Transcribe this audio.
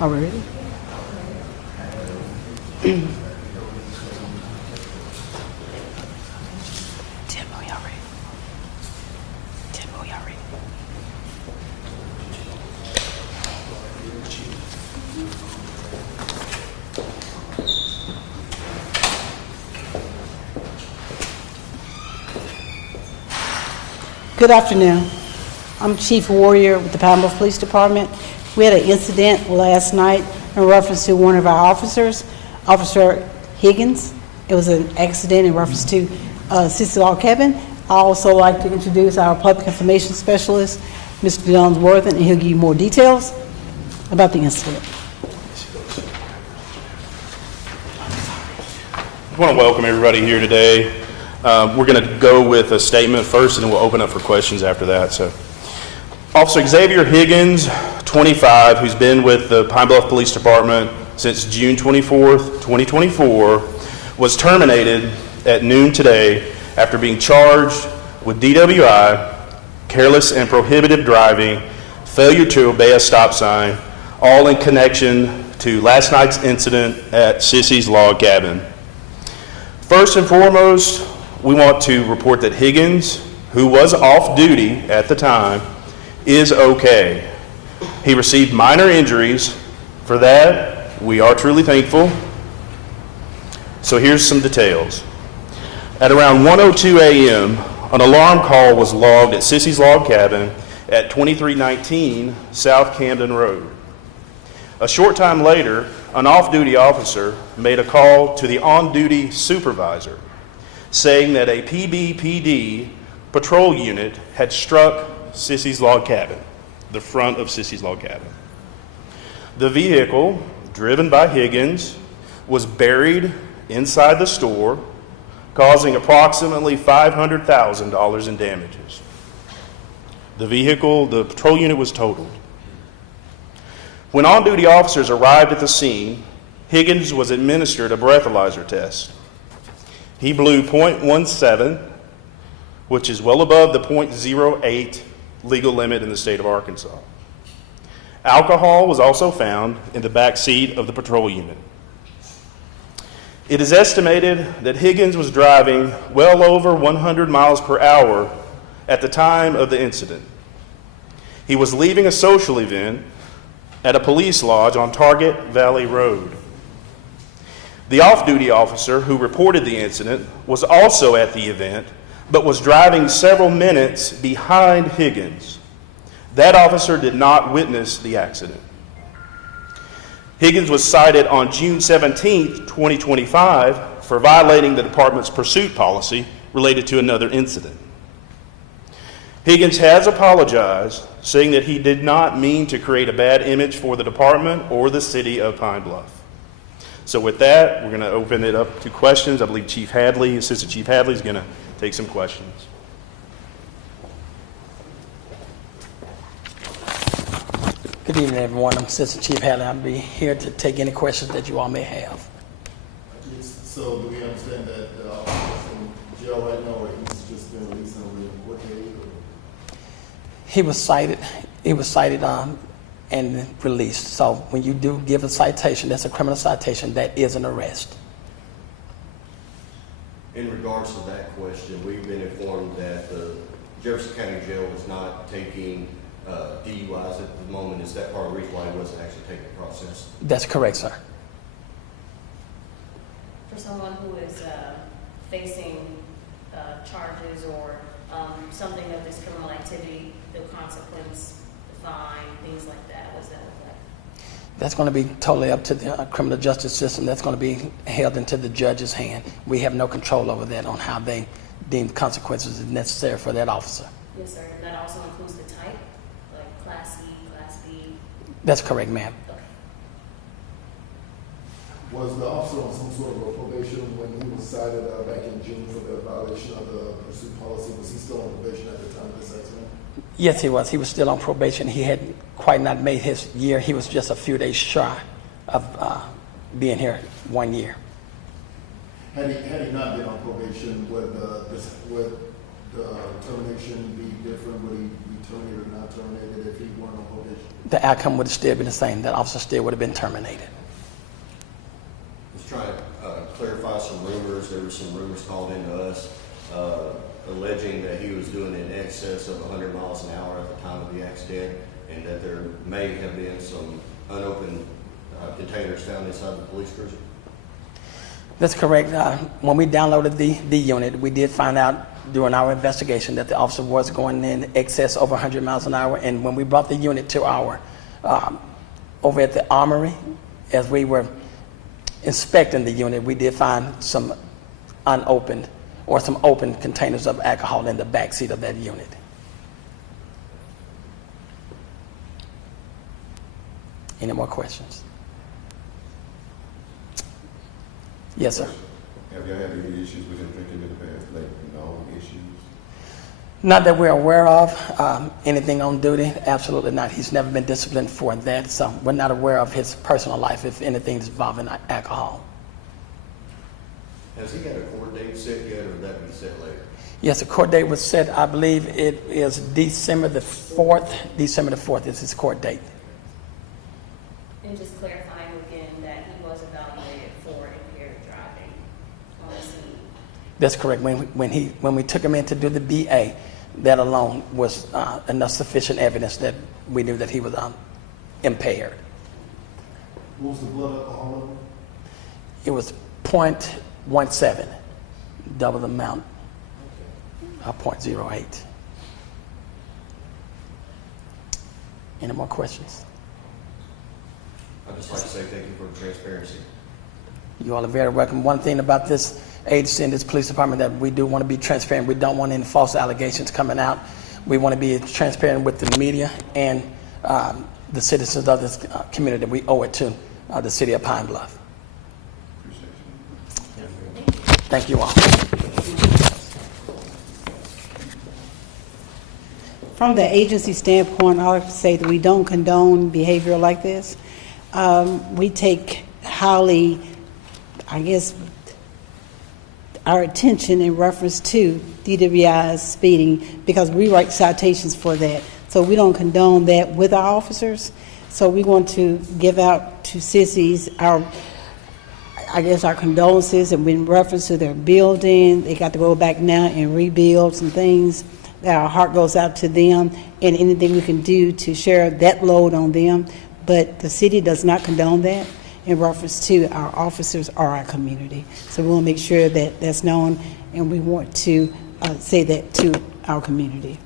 Are we ready? Good afternoon. I'm Chief Warrior with the Pine Bluff Police Department. We had an incident last night in reference to one of our officers, Officer Higgins. It was an accident in reference to Sissy Log Cabin. I also like to introduce our Public Information Specialist, Mr. Dunsworth, and he'll give you more details about the incident. I want to welcome everybody here today. We're going to go with a statement first, and then we'll open up for questions after that. So, Officer Xavier Higgins, 25, who's been with the Pine Bluff Police Department since June 24th, 2024, was terminated at noon today after being charged with DWI, careless and prohibitive driving, failure to obey a stop sign, all in connection to last night's incident at Sissy's Log Cabin. First and foremost, we want to report that Higgins, who was off duty at the time, is okay. He received minor injuries. For that, we are truly thankful. So here's some details. At around 1:02 a.m., an alarm call was logged at Sissy's Log Cabin at 2319 South Camden Road. A short time later, an off-duty officer made a call to the on-duty supervisor saying that a PBPD patrol unit had struck Sissy's Log Cabin, the front of Sissy's Log Cabin. The vehicle, driven by Higgins, was buried inside the store, causing approximately $500,000 in damages. The patrol unit was totaled. When on-duty officers arrived at the scene, Higgins was administered a breathalyzer test. He blew .17, which is well above the .08 legal limit in the state of Arkansas. Alcohol was also found in the back seat of the patrol unit. It is estimated that Higgins was driving well over 100 miles per hour at the time of the incident. He was leaving a social event at a police lodge on Target Valley Road. The off-duty officer who reported the incident was also at the event, but was driving several minutes behind Higgins. That officer did not witness the accident. Higgins was cited on June 17, 2025, for violating the department's pursuit policy related to another incident. Higgins has apologized, saying that he did not mean to create a bad image for the department or the city of Pine Bluff. So with that, we're going to open it up to questions. I believe Chief Hadley, Assistant Chief Hadley, is going to take some questions. Good evening, everyone. I'm Assistant Chief Hadley. I'll be here to take any questions that you all may have. So do we understand that the officer is in jail right now, or he's just been released on a court date? He was cited and released. So when you do give a citation, that's a criminal citation, that is an arrest. In regards to that question, we've been informed that the Jefferson County Jail is not taking DUIs at the moment. Is that part of the reason why he wasn't actually taking the process? That's correct, sir. For someone who is facing charges or something of this criminal activity, the consequence, the fine, things like that, what does that look like? That's going to be totally up to the criminal justice system. That's going to be held into the judge's hand. We have no control over that on how they deem consequences necessary for that officer. Yes, sir. And that also includes the type, like Class C, Class B? That's correct, ma'am. Okay. Was the officer on some sort of a probation when he was cited back in June for the violation of the pursuit policy? Was he still on probation at the time of this accident? Yes, he was. He was still on probation. He had quite not made his year. He was just a few days shy of being here 1 year. Had he not been on probation, would the termination be different? Would he be terminated or not terminated if he weren't on probation? The outcome would have still been the same. That officer still would have been terminated. Let's try to clarify some rumors. There were some rumors called into us alleging that he was doing in excess of 100 miles an hour at the time of the accident, and that there may have been some unopened containers found inside the police cruiser. That's correct. When we downloaded the unit, we did find out during our investigation that the officer was going in excess over 100 miles an hour. And when we brought the unit to our, over at the armory, as we were inspecting the unit, we did find some unopened or some open containers of alcohol in the back seat of that unit. Any more questions? Yes, sir. Have y'all had any issues with him drinking in the past? Like, no issues? Not that we're aware of. Anything on duty? Absolutely not. He's never been disciplined for that, so we're not aware of his personal life if anything's involving alcohol. Has he got a court date set yet, or will that be set later? Yes, the court date was set. I believe it is December the 4th. December the 4th is his court date. And just clarifying again that he was evaluated for impaired driving on the scene. That's correct. When we took him in to do the BA, that alone was enough sufficient evidence that we knew that he was impaired. What was the blood alcohol level? It was 0.17, double the amount of 0.08. Any more questions? I'd just like to say thank you for the transparency. You all are very welcome. One thing about this agency and this police department that we do want to be transparent. We don't want any false allegations coming out. We want to be transparent with the media and the citizens of this community. We owe it to the city of Pine Bluff. Thank you all. From the agency standpoint, I like to say that we don't condone behavior like this. We take highly, I guess, our attention in reference to DWI's speeding because we write citations for that. So we don't condone that with our officers. So we want to give out to Sissy's our condolences, and in reference to their building, they got to go back now and rebuild some things. Our heart goes out to them, and anything we can do to share that load on them. But the city does not condone that in reference to our officers or our community. So we want to make sure that that's known, and we want to say that to our community.